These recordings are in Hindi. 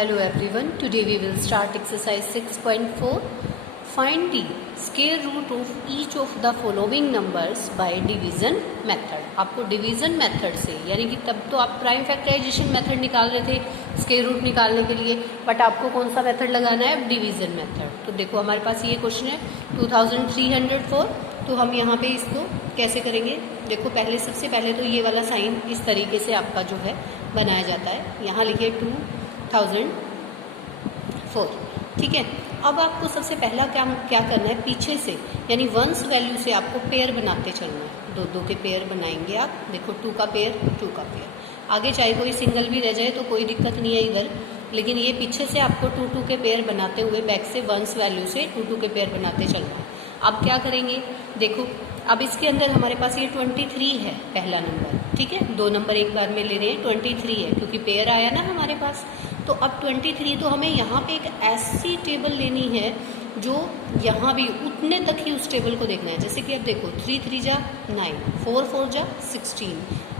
Hello everyone, today we will start exercise 6.4. Find the square root of each of the following numbers by division method. आपको डिवीजन मेथड से, यानी कि तब तो आप प्राइम फैक्टराइजेशन मेथड निकाल रहे थे स्क्वायर रूट निकालने के लिए, बट आपको कौन सा मेथड लगाना है? Division method. तो देखो हमारे पास ये क्वेश्चन है 2304, तो हम यहाँ पे इसको कैसे करेंगे? देखो पहले सबसे पहले तो ये वाला साइन इस तरीके से आपका जो है बनाया जाता है। यहाँ लिखिए 2004, ठीक है। अब आपको सबसे पहला क्या करना है? पीछे से यानी वंस वैल्यू से आपको पेयर बनाते चलना है। दो दो के पेयर बनाएंगे आप। देखो 2 का पेयर, 2 का पेयर। आगे चाहे कोई सिंगल भी रह जाए तो कोई दिक्कत नहीं है इधर, लेकिन ये पीछे से आपको 2 के पेयर बनाते हुए बैक से वंस वैल्यू से 2 के पेयर बनाते चलना है। अब क्या करेंगे? देखो अब इसके अंदर हमारे पास ये 23 है पहला नंबर, ठीक है। 2 नंबर एक बार में ले रहे हैं, 23 है क्योंकि पेयर आया ना हमारे पास। तो अब 23, तो हमें यहाँ पे एक ऐसी टेबल लेनी है जो यहाँ भी उतने तक ही उस टेबल को देखना है। जैसे कि अब देखो 3 3 जा 9, 4 4 जा 16।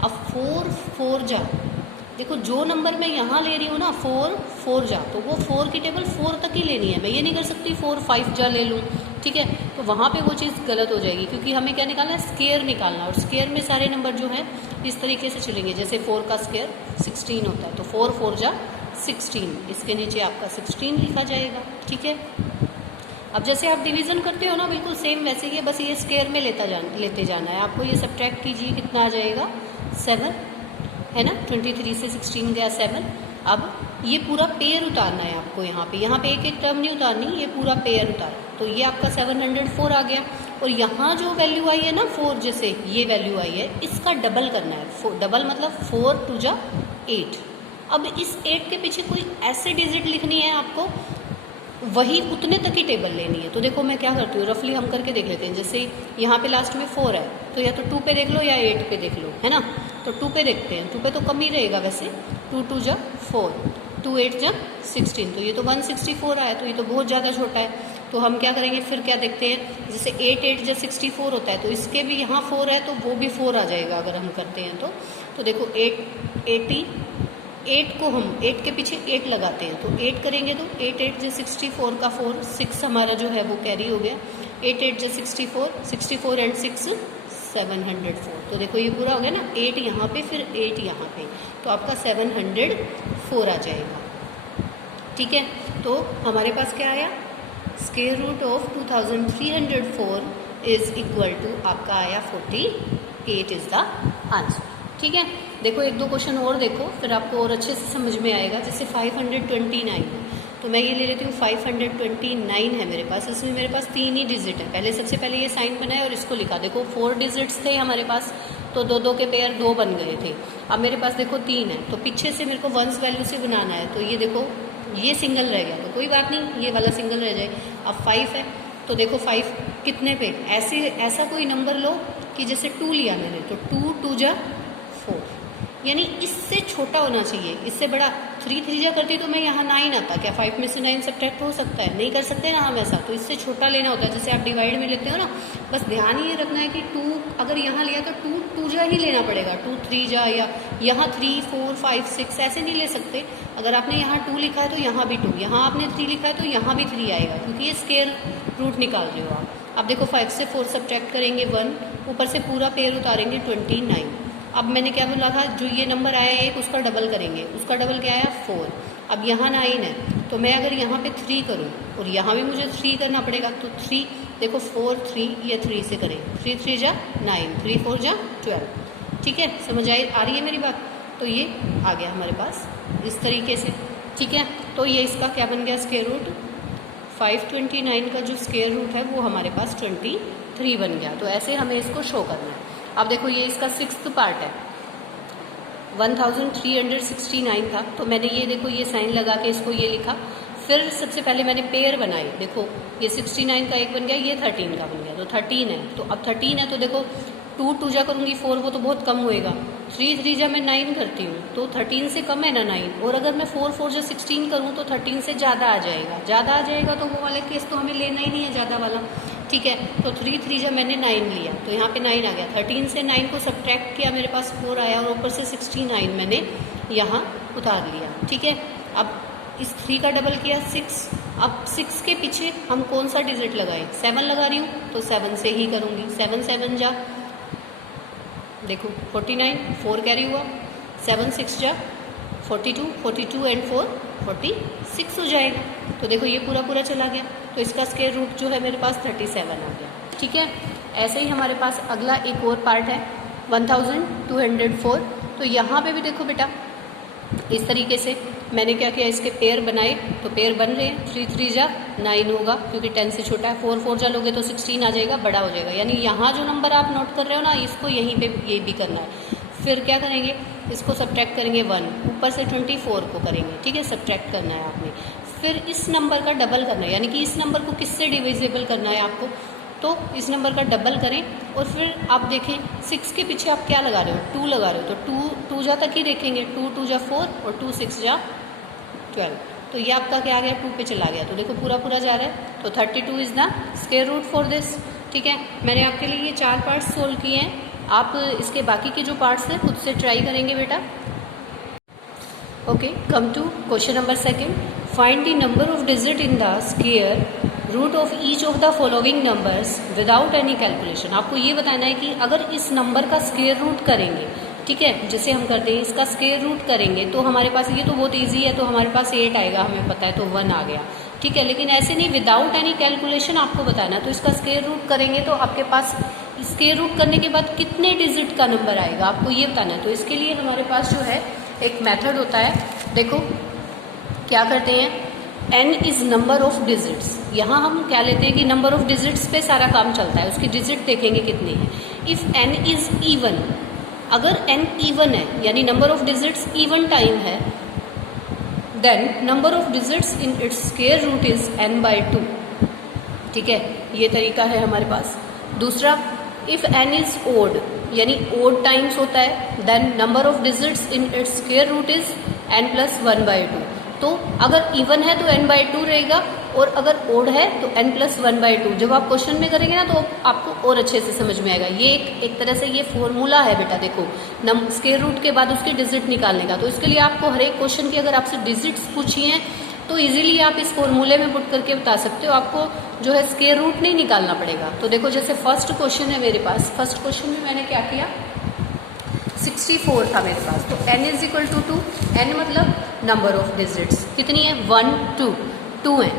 अब 4 4 जा, देखो जो नंबर मैं यहाँ ले रही हूँ ना 4 4 जा, तो वो 4 की टेबल 4 तक ही लेनी है। मैं ये नहीं कर सकती 4 5 जा ले लूँ, ठीक है। तो वहाँ पे वो चीज़ गलत हो जाएगी, क्योंकि हमें क्या निकालना है? स्क्वायर निकालना। और स्क्वायर में सारे नंबर जो है इस तरीके से चलेंगे। जैसे 4 का स्क्वायर 16 होता है, तो 4 4 जा 16, इसके नीचे आपका 16 लिखा जाएगा, ठीक है। अब जैसे आप डिवीज़न करते हो ना, बिल्कुल सेम वैसे ही है, बस ये स्क्वायर में लेते जाना है आपको। ये सब्ट्रैक्ट कीजिए, कितना आ जाएगा? 7 है ना। 23 से 16 गया 7। अब ये पूरा पेयर उतारना है आपको। यहाँ पे एक एक टर्म नहीं उतारनी, ये पूरा पेयर उतार। तो ये आपका 704 आ गया। और यहाँ जो वैल्यू आई है ना 4, जैसे ये वैल्यू आई है, इसका डबल करना है। डबल मतलब 4 2 जा 8। अब इस 8 के पीछे कोई ऐसे डिजिट लिखनी है आपको, वही उतने तक ही टेबल लेनी है। तो देखो मैं क्या करती हूँ, रफली हम करके देख लेते हैं। जैसे यहाँ पे लास्ट में 4 है, तो या तो 2 पे देख लो या 8 पे देख लो, है ना। तो 2 पे देखते हैं, 2 पे तो कम ही रहेगा वैसे। 2 2 जा 4, 2 8 जा 16, तो ये तो 164 आया, तो ये तो बहुत ज़्यादा छोटा है। तो हम क्या करेंगे फिर? क्या देखते हैं, जैसे 8 8 जा 64 होता है, तो इसके भी यहाँ 4 है, तो वो भी 4 आ जाएगा अगर हम करते हैं तो देखो 8 को हम 8 के पीछे 8 लगाते हैं, तो 8 करेंगे तो 8 8 जा 64 का 4, 6 हमारा जो है वो कैरी हो गया। 8 8 जा 64, 64 एंड 6 704। तो देखो ये पूरा हो गया ना। 8 यहाँ पे, फिर 8 यहाँ पे, तो आपका 704 आ जाएगा, ठीक है। तो हमारे पास क्या आया? Square root of 2304 is equal to आपका आया 48 इज द आंसर, ठीक है। देखो 1 2 क्वेश्चन और देखो, फिर आपको और अच्छे से समझ में आएगा। जैसे 529 है, तो मैं ये ले लेती हूँ 529 है मेरे पास। इसमें मेरे पास 3 ही डिजिट है। पहले सबसे पहले ये साइन बनाया और इसको लिखा। देखो 4 डिजिट्स थे हमारे पास, तो 2 के पेयर 2 बन गए थे। अब मेरे पास देखो 3 है, तो पीछे से मेरे को वंस वैल्यू से बनाना है। तो ये देखो ये सिंगल रह गया, तो कोई बात नहीं, ये वाला सिंगल रह जाए। अब 5 है, तो देखो 5 कितने पे? ऐसा कोई नंबर लो कि जैसे 2 लिया मैंने, तो 2 2 जा 4, यानी इससे छोटा होना चाहिए। इससे बड़ा 3 3 जा करती तो मैं यहाँ 9 आता। क्या 5 में से 9 सब्ट्रैक्ट हो सकता है? नहीं कर सकते ना हम ऐसा। तो इससे छोटा लेना होता है। जैसे आप डिवाइड में लेते हो ना, बस ध्यान ये रखना है कि 2 अगर यहाँ लिया तो 2 2 जा ही लेना पड़ेगा। 2 3 जा, या यहाँ 3 4 5 6 ऐसे नहीं ले सकते। अगर आपने यहाँ 2 लिखा है तो यहाँ भी 2, यहाँ आपने 3 लिखा है तो यहाँ भी 3 आएगा, क्योंकि ये स्क्वायर रूट निकाल रहे हो आप। अब देखो 5 से 4 सब्ट्रैक्ट करेंगे 1, ऊपर से पूरा पेयर उतारेंगे 29। अब मैंने क्या बोला था? जो ये नंबर आया एक, उसका डबल करेंगे। उसका डबल क्या आया? 4। अब यहाँ 9 है, तो मैं अगर यहाँ पे 3 करूँ और यहाँ भी मुझे 3 करना पड़ेगा, तो 3 देखो 4 3, ये 3 से करें। 3 3 जा 9, 3 4 जा 12, ठीक है। समझ आ रही है मेरी बात? तो ये आ गया हमारे पास इस तरीके से, ठीक है। तो ये इसका क्या बन गया? स्क्वायर रूट 529 का जो स्क्वायर रूट है वो हमारे पास 23 बन गया। तो ऐसे हमें इसको शो करना है। अब देखो ये इसका 6th पार्ट है। 1369 था, तो मैंने ये देखो ये साइन लगा के इसको ये लिखा। फिर सबसे पहले मैंने पेयर बनाई। देखो ये 69 का एक बन गया, ये 13 का बन गया, तो 13 है। तो अब 13 है, तो देखो 2 2 जा करूँगी 4, वो तो बहुत कम होएगा। 3 3 जा मैं 9 करती हूँ, तो 13 से कम है ना 9। और अगर मैं 4 4 जा 16 करूँ तो 13 से ज़्यादा आ जाएगा। तो वो वाला केस तो हमें लेना ही नहीं है ज़्यादा वाला, ठीक है। तो 3 3 जब मैंने 9 लिया, तो यहाँ पे 9 आ गया। 13 से 9 को सब्ट्रैक्ट किया, मेरे पास 4 आया, और ऊपर से 69 मैंने यहाँ उतार लिया, ठीक है। अब इस 3 का डबल किया 6। अब 6 के पीछे हम कौन सा डिजिट लगाएं? 7 लगा रही हूँ तो 7 से ही करूँगी। 7 7 जा, देखो 49, 4 कैरी हुआ, 7 6 जा 42, 42 एंड 4 46 हो जाएगा। तो देखो ये पूरा पूरा चला गया, तो इसका स्क्वायर रूट जो है मेरे पास 37 आ गया। ठीक है, ऐसे ही हमारे पास अगला एक और पार्ट है 1204। तो यहाँ पे भी देखो बेटा, इस तरीके से मैंने क्या किया, इसके पेयर बनाए, तो पेयर बन रहे हैं। 3 3 जा 9 होगा क्योंकि 10 से छोटा है। 4 4 जा लोगे तो 16 आ जाएगा, बड़ा हो जाएगा। यानी यहाँ जो नंबर आप नोट कर रहे हो ना, इसको यहीं पे ये भी करना है। फिर क्या करेंगे, इसको सब्ट्रैक्ट करेंगे 1, ऊपर से 24 को करेंगे। ठीक है, सब्ट्रैक्ट करना है आपने। फिर इस नंबर का डबल करना है, यानी कि इस नंबर को किससे डिविजिबल करना है आपको, तो इस नंबर का डबल करें। और फिर आप देखें 6 के पीछे आप क्या लगा रहे हो, 2 लगा रहे हो, तो 2 जा तक ही देखेंगे। 2 2 जा 4 और 2 6 जा 12। तो ये आपका क्या आ गया, 2 पे चला गया। तो देखो पूरा पूरा जा रहा है। तो 32 is the square root for this. ठीक है, मैंने आपके लिए ये 4 पार्ट्स सोल्व किए हैं। आप इसके बाकी के जो पार्ट्स हैं खुद से ट्राई करेंगे बेटा। Okay, come to question number 2। Find the number of digit in the square root of each of the following numbers without any calculation. आपको ये बताना है कि अगर इस नंबर का स्क्वायर रूट करेंगे, ठीक है, जैसे हम करते हैं, इसका स्क्वायर रूट करेंगे तो हमारे पास ये तो बहुत इजी है, तो हमारे पास 8 आएगा, हमें पता है, तो 1 आ गया। ठीक है, लेकिन ऐसे नहीं, विदाउट एनी कैलकुलेशन आपको बताना है। तो इसका स्क्वायर रूट करेंगे तो आपके पास स्क्वायर रूट करने के बाद कितने डिजिट का नंबर आएगा, आपको ये बताना है। तो इसके लिए हमारे पास जो है एक मेथड होता है। देखो क्या करते हैं, n is number of digits. यहाँ हम क्या लेते हैं कि नंबर ऑफ डिजिट्स पे सारा काम चलता है, उसकी डिजिट देखेंगे कितने हैं। इफ n इज इवन, अगर n इवन है यानी number of digits even time है, then number of digits in its square root is n/2। ठीक है, ये तरीका है हमारे पास। दूसरा, इफ n इज ओड यानी ओड टाइम्स होता है, then number of digits in its square root is n+1/2। तो अगर इवन है तो n/2 रहेगा, और अगर ओड है तो n+1/2। जब आप क्वेश्चन में करेंगे ना तो आपको और अच्छे से समझ में आएगा। ये एक तरह से ये फॉर्मूला है बेटा। देखो स्क्वायर रूट के बाद उसकी डिजिट निकालने का, तो इसके लिए आपको हर एक क्वेश्चन की अगर आपसे डिजिट्स पूछी हैं तो इजीली आप इस फॉर्मूले में पुट करके बता सकते हो, आपको जो है स्क्वायर रूट नहीं निकालना पड़ेगा। तो देखो जैसे फर्स्ट क्वेश्चन है मेरे पास, फर्स्ट क्वेश्चन में मैंने क्या किया, 64 था मेरे पास, तो n is equal to 2। n मतलब नंबर ऑफ डिजिट्स कितनी है, 1 2 2 है।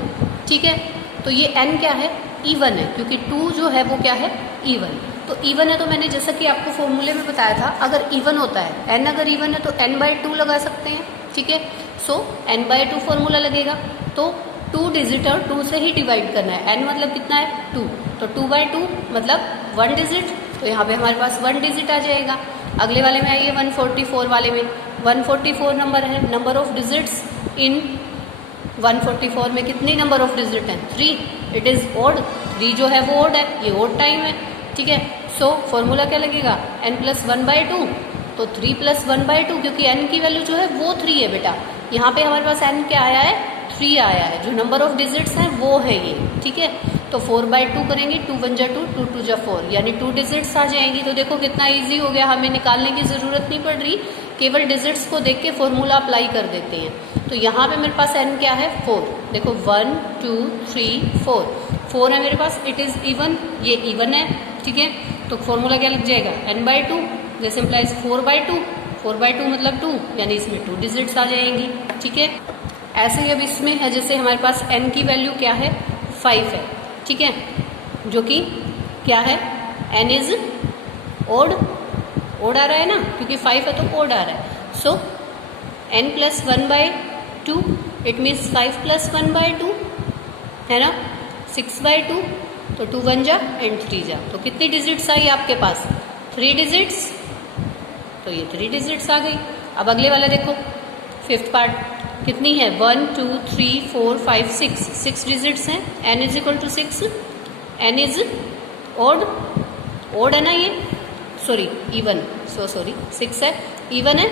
ठीक है, तो ये n क्या है, इवन है, क्योंकि 2 जो है वो क्या है, इवन। तो इवन है तो मैंने जैसा कि आपको फॉर्मूले में बताया था, अगर इवन होता है n, अगर इवन है तो n/2 लगा सकते हैं। ठीक है, सो n/2 फॉर्मूला लगेगा। तो 2 डिजिट और 2 से ही डिवाइड करना है। n मतलब कितना है, 2, तो 2/2 मतलब 1 डिजिट। तो यहाँ पे हमारे पास 1 डिजिट आ जाएगा। अगले वाले में आइए 144 वाले में, 144 नंबर है। नंबर ऑफ डिजिट्स इन 144 में कितनी नंबर ऑफ डिजिट हैं, 3। इट इज़ ओड, 3 जो है वो ओड है, ये ओड टाइम है। ठीक है, सो फॉर्मूला क्या लगेगा, n+1/2, तो 3+1/2, क्योंकि n की वैल्यू जो है वो 3 है बेटा। यहाँ पे हमारे पास n क्या आया है, 3 आया है। जो नंबर ऑफ डिजिट्स हैं वो है ये। ठीक है, तो 4/2 करेंगे, 2 1 जा 2, 2 2 जा 4, यानी 2 डिजिट्स आ जाएंगी। तो देखो कितना इजी हो गया, हमें निकालने की ज़रूरत नहीं पड़ रही, केवल डिजिट्स को देख के फॉर्मूला अप्लाई कर देते हैं। तो यहाँ पे मेरे पास n क्या है, 4। देखो 1 2 3 4 है मेरे पास, इट इज़ इवन, ये इवन है। ठीक है, तो फॉर्मूला क्या लग जाएगा, n/2, जैसे इम्प्लाइज 4/2, 4/2 मतलब 2, यानी इसमें 2 डिजिट्स आ जाएंगी। ठीक है, ऐसे ही अब इसमें है, जैसे हमारे पास n की वैल्यू क्या है, 5 है। ठीक है, जो कि क्या है, n इज ओड, ओड आ रहा है ना, क्योंकि 5 है तो ओड आ रहा है। सो n+1/2, इट मीन्स 5+1/2 है ना, 6/2, तो 2 1 जा एंड 3 जा। तो कितनी डिजिट्स आई आपके पास, 3 डिजिट्स, तो ये 3 डिजिट्स आ गई। अब अगले वाला देखो, 5th पार्ट कितनी है, 1 2 3 4 5 6 डिजिट्स हैं। n is equal to 6, n is odd, odd है ना ये, सॉरी इवन, सॉरी 6 है, इवन है।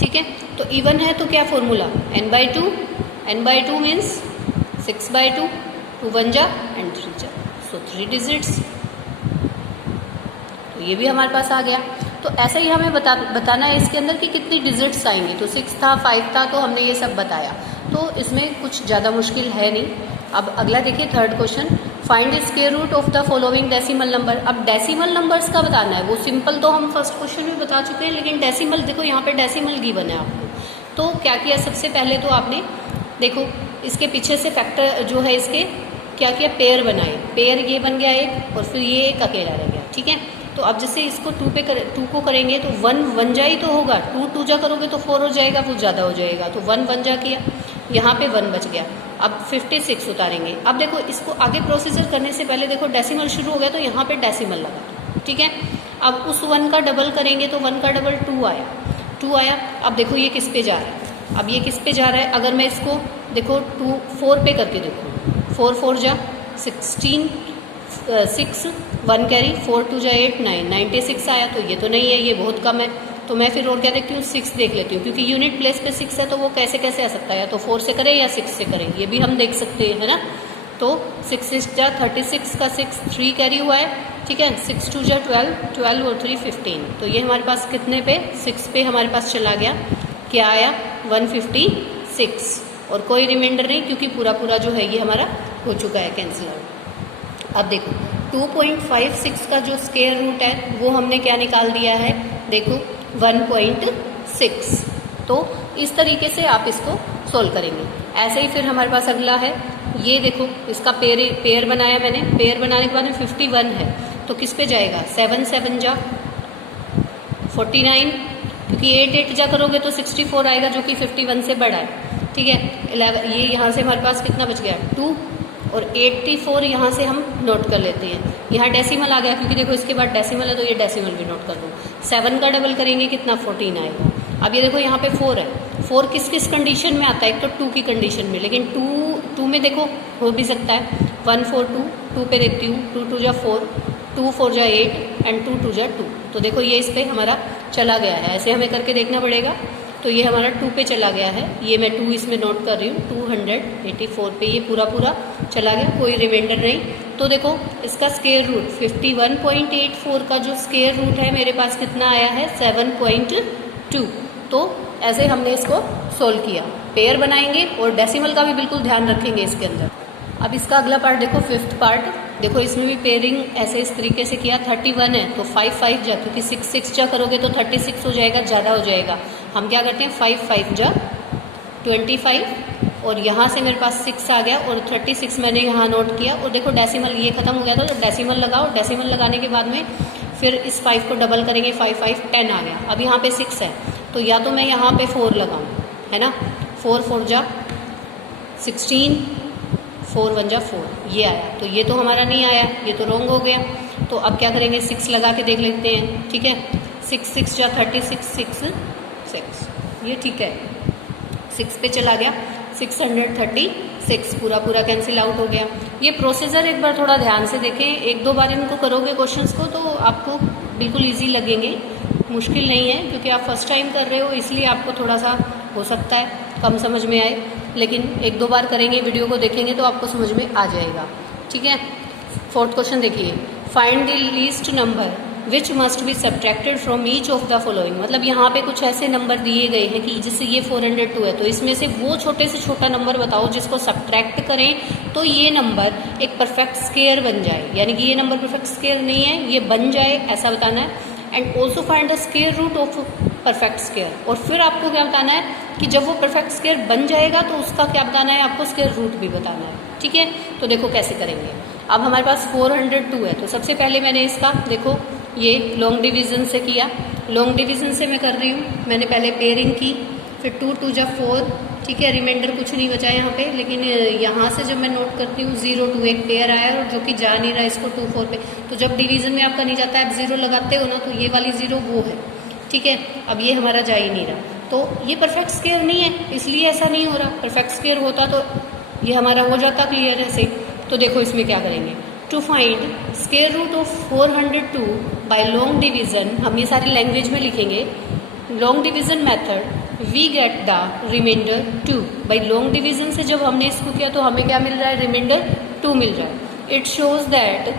ठीक है, तो इवन है तो क्या फॉर्मूला, n/2, n/2 मीन्स 6/2, 2 1 जा एंड 3 जा, सो 3 डिजिट्स। तो ये भी हमारे पास आ गया। तो ऐसे ही हमें बताना है इसके अंदर कि कितनी डिजिट्स आएंगी। तो 6 था, 5 था, तो हमने ये सब बताया, तो इसमें कुछ ज़्यादा मुश्किल है नहीं। अब अगला देखिए, third question, find square root of the following decimal number. अब डेसिमल नंबर्स का बताना है, वो सिंपल तो हम फर्स्ट क्वेश्चन में बता चुके हैं, लेकिन डेसिमल देखो यहाँ पे डेसिमल गिवन है आपको। तो क्या किया, सबसे पहले तो आपने देखो इसके पीछे से फैक्टर जो है इसके क्या किया, पेयर बनाए, पेयर ये बन गया एक, और फिर ये एक अकेला रह गया, ठीक है। तो अब जैसे इसको 2 को करेंगे तो 1 1 जा ही तो होगा, 2 2 जा करोगे तो 4 हो जाएगा, वो ज़्यादा हो जाएगा, तो 1 1 जा किया, यहाँ पे 1 बच गया। अब 56 उतारेंगे। अब देखो इसको आगे प्रोसीजर करने से पहले देखो डेसिमल शुरू हो गया, तो यहाँ पे डेसिमल लगा, ठीक है। अब उस 1 का डबल करेंगे तो 1 का डबल 2 आया, 2 आया। अब देखो ये किस पे जा रहा है, अब ये किस पे जा रहा है, अगर मैं इसको देखो 2 4 पे करके देखूँ, 4 4 जा 16, 6 1 कैरी, 4 2 जा 8 9 96 आया। तो ये तो नहीं है, ये बहुत कम है, तो मैं फिर और क्या देखती हूँ, 6 देख लेती हूँ, क्योंकि यूनिट प्लेस पे 6 है, तो वो कैसे कैसे आ सकता है, या तो 4 से करें या 6 से करें, ये भी हम देख सकते हैं, है ना। तो 6 6 जा 36 का 6 3 कैरी हुआ है, ठीक है। 6 2 जा 12 12 और 3 15, तो ये हमारे पास कितने पे, 6 पे हमारे पास चला गया, क्या आया 156, और कोई रिमाइंडर नहीं, क्योंकि पूरा पूरा जो है ये हमारा हो चुका है कैंसिल आउट। अब देखो 2.56 का जो स्क्वायर रूट है वो हमने क्या निकाल दिया है, देखो 1.6। तो इस तरीके से आप इसको सोल्व करेंगे। ऐसे ही फिर हमारे पास अगला है, ये देखो इसका पेयर बनाया मैंने, पेयर बनाने के बाद में 51 है, तो किस पे जाएगा, 7 7 जा 49, क्योंकि 8 8 जा करोगे तो 64 आएगा, जो कि 51 से बड़ा है, ठीक है। 11 ये यहाँ से हमारे पास कितना बच गया 2, और 84 यहाँ से हम नोट कर लेते हैं। यहाँ डेसिमल आ गया, क्योंकि देखो इसके बाद डेसिमल है, तो ये डेसिमल भी नोट कर दूँ। 7 का डबल करेंगे कितना 14 आएगा। अब ये देखो यहाँ पे 4 है, 4 किस किस कंडीशन में आता है, एक तो 2 की कंडीशन में, लेकिन 2 में देखो हो भी सकता है 1 4 2, 2 पे देखती हूँ, 2 2 जा 4, 2 4 जा 8 एंड 2 2 जा 2, तो देखो ये इस पर हमारा चला गया है, ऐसे हमें करके देखना पड़ेगा। तो ये हमारा 2 पे चला गया है, ये मैं 2 इसमें नोट कर रही हूँ, 284 पे ये पूरा पूरा चला गया, कोई रिमाइंडर नहीं। तो देखो इसका स्क्वायर रूट 51.84 का जो स्क्वायर रूट है मेरे पास कितना आया है 7.2। तो ऐसे हमने इसको सोल्व किया, पेयर बनाएंगे और डेसिमल का भी बिल्कुल ध्यान रखेंगे इसके अंदर। अब इसका अगला पार्ट देखो, फिफ्थ पार्ट देखो, इसमें भी पेयरिंग ऐसे इस तरीके से किया। 31 है तो 5 5 जा, क्योंकि 6 6 जा करोगे तो 36 हो जाएगा, ज़्यादा हो जाएगा। हम क्या करते हैं 5 5 जा 25, और यहाँ से मेरे पास 6 आ गया, और 36 मैंने यहाँ नोट किया। और देखो डेसिमल ये खत्म हो गया था, तो डेसिमल लगाओ, डेसिमल लगाने के बाद में फिर इस 5 को डबल करेंगे, 5 5 10 आ गया। अब यहाँ पे 6 है, तो या तो मैं यहाँ पे 4 लगाऊँ, है ना, 4 4 जा 16, 4 1 जा 4, ये आया। तो ये तो हमारा नहीं आया, ये तो रॉन्ग हो गया। तो अब क्या करेंगे 6 लगा के देख लेते हैं, ठीक है। 6 6 जा 36, 6 6, ये ठीक है, 6 पे चला गया, 636, पूरा पूरा कैंसिल आउट हो गया। ये प्रोसीजर एक बार थोड़ा ध्यान से देखें, एक दो बार इनको करोगे क्वेश्चंस को तो आपको बिल्कुल इजी लगेंगे, मुश्किल नहीं है, क्योंकि आप फर्स्ट टाइम कर रहे हो, इसलिए आपको थोड़ा सा हो सकता है कम समझ में आए, लेकिन एक दो बार करेंगे, वीडियो को देखेंगे तो आपको समझ में आ जाएगा, ठीक है। फोर्थ क्वेश्चन देखिए, find the least number which must be subtracted from each of the following. मतलब यहाँ पे कुछ ऐसे नंबर दिए गए हैं कि जैसे ये 402 है, तो इसमें से वो छोटे से छोटा नंबर बताओ जिसको सब्ट्रैक्ट करें तो ये नंबर एक परफेक्ट स्क्वायर बन जाए, यानी कि ये नंबर परफेक्ट स्क्वायर नहीं है, ये बन जाए, ऐसा बताना है। And also find the square root of perfect square, और फिर आपको क्या बताना है कि जब वो परफेक्ट स्क्वायर बन जाएगा तो उसका क्या बताना है, आपको स्क्वायर रूट भी बताना है, ठीक है। तो देखो कैसे करेंगे। अब हमारे पास 402 है, तो सबसे पहले मैंने इसका देखो ये लॉन्ग डिवीज़न से किया, लॉन्ग डिवीज़न से मैं कर रही हूँ, मैंने पहले पेयरिंग की, फिर 2 2 जा 4, ठीक है, रिमाइंडर कुछ नहीं बचा यहाँ पे, लेकिन यहाँ से जब मैं नोट करती हूँ 0 2 एक पेयर आया, और जो कि जा नहीं रहा इसको 2 4 पे, तो जब डिवीज़न में आपका नहीं जाता है, आप 0 लगाते हो ना, तो ये वाली 0 वो है, ठीक है। अब ये हमारा जा ही नहीं रहा, तो ये परफेक्ट स्क्वायर नहीं है, इसलिए ऐसा नहीं हो रहा। परफेक्ट स्क्वायर होता तो ये हमारा हो जाता क्लियर ऐसे। तो देखो इसमें क्या करेंगे, to find square root of 402 by long division, हम ये सारी लैंग्वेज में लिखेंगे, long division method we get the remainder 2। By long division से जब हमने इसको किया तो हमें क्या मिल रहा है, रिमाइंडर 2 मिल रहा है। इट शोज़ दैट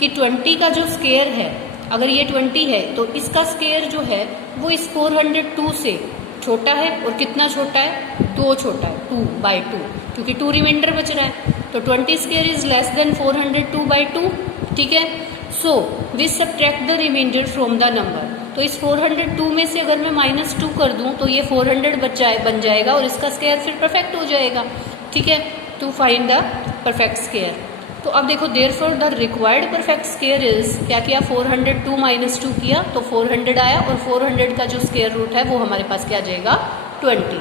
कि 20 का जो स्क्वायर है अगर ये 20 है तो इसका स्क्वायर जो है वो इस 402 से छोटा है, और कितना छोटा है, 2 छोटा है, 2/2, क्योंकि 2 रिमाइंडर बच रहा है। तो 20 स्क्वायर इज लेस देन 402/2, ठीक है। So we subtract the remainder from the number. तो इस 402 में से अगर मैं -2 कर दूं तो ये 400 बन जाएगा, और इसका स्क्वायर फिर परफेक्ट हो जाएगा, ठीक है। To find the perfect square, तो अब देखो therefore the required perfect square is, क्या किया, 402 - 2 किया तो 400 आया, और 400 का जो स्क्वायर रूट है वो हमारे पास क्या आ जाएगा, 20।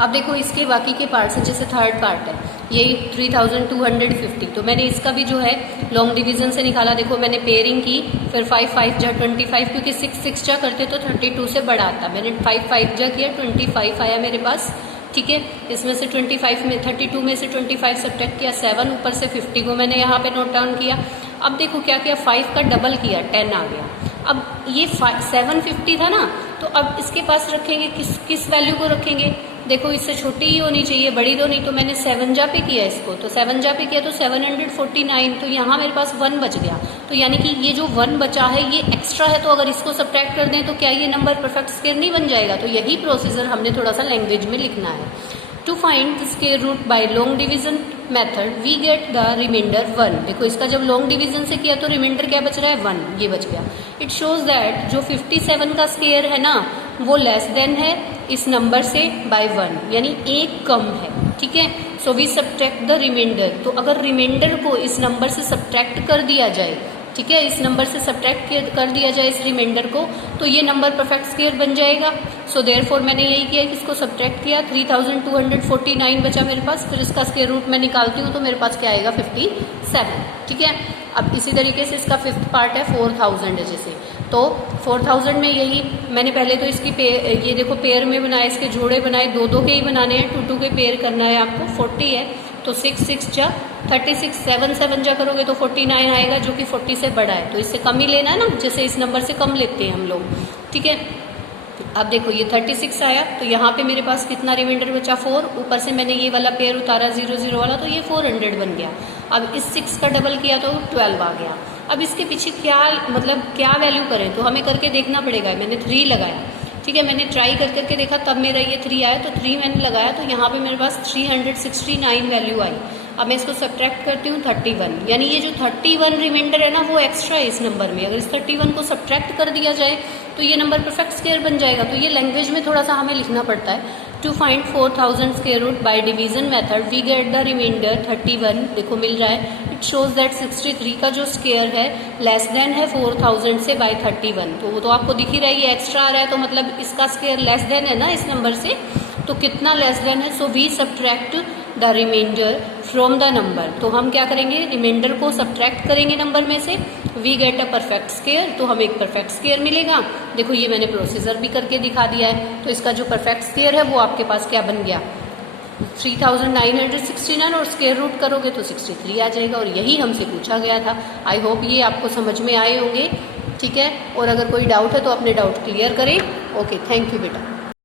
अब देखो इसके बाकी के पार्ट्स हैं, जैसे थर्ड पार्ट है यही 3250, तो मैंने इसका भी जो है लॉन्ग डिवीजन से निकाला। देखो मैंने पेयरिंग की, फिर 5 5 जा 25, क्योंकि 6 6 जा करते तो 32 से बड़ा आता, मैंने 5 5 जा किया, 25 आया मेरे पास, ठीक है। इसमें से 25 में 32 में से 25 सब्ट्रैक्ट किया, 7 ऊपर से 50 को मैंने यहाँ पे नोट डाउन किया। अब देखो क्या किया, 5 का डबल किया, 10 आ गया। अब ये 750 था ना, तो अब इसके पास रखेंगे किस वैल्यू को रखेंगे, देखो इससे छोटी ही होनी चाहिए, बड़ी तो नहीं, तो मैंने 7 जा पे किया इसको, तो 7 जा पे किया तो 749, तो यहाँ मेरे पास 1 बच गया। तो यानी कि ये जो 1 बचा है ये एक्स्ट्रा है, तो अगर इसको सब्ट्रैक्ट कर दें तो क्या ये नंबर परफेक्ट स्क्वायर नहीं बन जाएगा। तो यही प्रोसीजर हमने थोड़ा सा लैंग्वेज में लिखना है। To find the square root by long division method we get the remainder 1। देखो इसका जब लॉन्ग डिवीजन से किया तो रिमाइंडर क्या बच रहा है, 1, ये बच गया। इट शोज दैट जो 57 का स्क्वायर है ना वो लेस देन है इस नंबर से बाय 1, यानी 1 कम है, ठीक है। So we subtract the remainder, तो अगर रिमाइंडर को इस नंबर से सब्ट्रैक्ट कर दिया जाए, ठीक है, इस नंबर से सब्ट्रैक्ट कर दिया जाए इस रिमाइंडर को, तो ये नंबर परफेक्ट स्क्वायर बन जाएगा। सो देयरफॉर मैंने यही किया कि इसको सब्ट्रैक्ट किया, 3249 बचा मेरे पास, फिर इसका स्क्वायर रूट मैं निकालती हूँ तो मेरे पास क्या आएगा, 57, ठीक है। अब इसी तरीके से इसका 5th पार्ट है 4000 है जैसे, तो 4000 में यही मैंने पहले तो इसकी ये देखो पेयर में बनाए, इसके जोड़े बनाए, 2 के ही बनाने हैं, 2 के पेयर करना है आपको। 40 है तो 6 6 जा 36, 7 7 जा करोगे तो 49 आएगा, जो कि 40 से बड़ा है, तो इससे कम ही लेना है ना, जैसे इस नंबर से कम लेते हैं हम लोग, ठीक है। अब देखो ये 36 आया, तो यहाँ पे मेरे पास कितना रिमाइंडर बचा, 4, ऊपर से मैंने ये वाला पेयर उतारा 0 0 वाला, तो ये 400 बन गया। अब इस 6 का डबल किया तो 12 आ गया। अब इसके पीछे क्या मतलब क्या वैल्यू करें, तो हमें करके देखना पड़ेगा। मैंने 3 लगाया, ठीक है, मैंने ट्राई करके देखा, तब मेरा ये 3 आया, तो 3 मैंने लगाया, तो यहाँ पे मेरे पास 369 वैल्यू आई। अब मैं इसको सब्ट्रैक्ट करती हूँ 31, यानी ये जो 31 रिमाइंडर है ना वो एक्स्ट्रा है इस नंबर में। अगर इस 31 को सब्ट्रैक्ट कर दिया जाए तो ये नंबर परफेक्ट स्क्वायर बन जाएगा। तो ये लैंग्वेज में थोड़ा सा हमें लिखना पड़ता है। To find 4000 square root by division method we get the remainder 31, देखो मिल रहा है। इट शोज दैट 63 का जो स्क्वायर है लेस देन है 4000 से बाय 31, तो वो तो आपको दिख ही रहा है, ये एक्स्ट्रा आ रहा है, तो मतलब इसका स्क्वायर लेस देन है ना इस नंबर से, तो कितना लेस देन है, so we subtract the remainder from the number. तो हम क्या करेंगे, रिमाइंडर को सब्ट्रैक्ट करेंगे नंबर में से, we get a perfect square, तो हमें एक परफेक्ट स्क्वायर मिलेगा। देखो ये मैंने प्रोसीजर भी करके दिखा दिया है, तो इसका जो परफेक्ट स्क्वायर है वो आपके पास क्या बन गया, 3969, और स्क्वायर रूट करोगे तो 63 आ जाएगा, और यही हमसे पूछा गया था। आई होप ये आपको समझ में आए होंगे, ठीक है। और अगर कोई डाउट है तो अपने डाउट क्लियर करें। ओके, थैंक यू बेटा।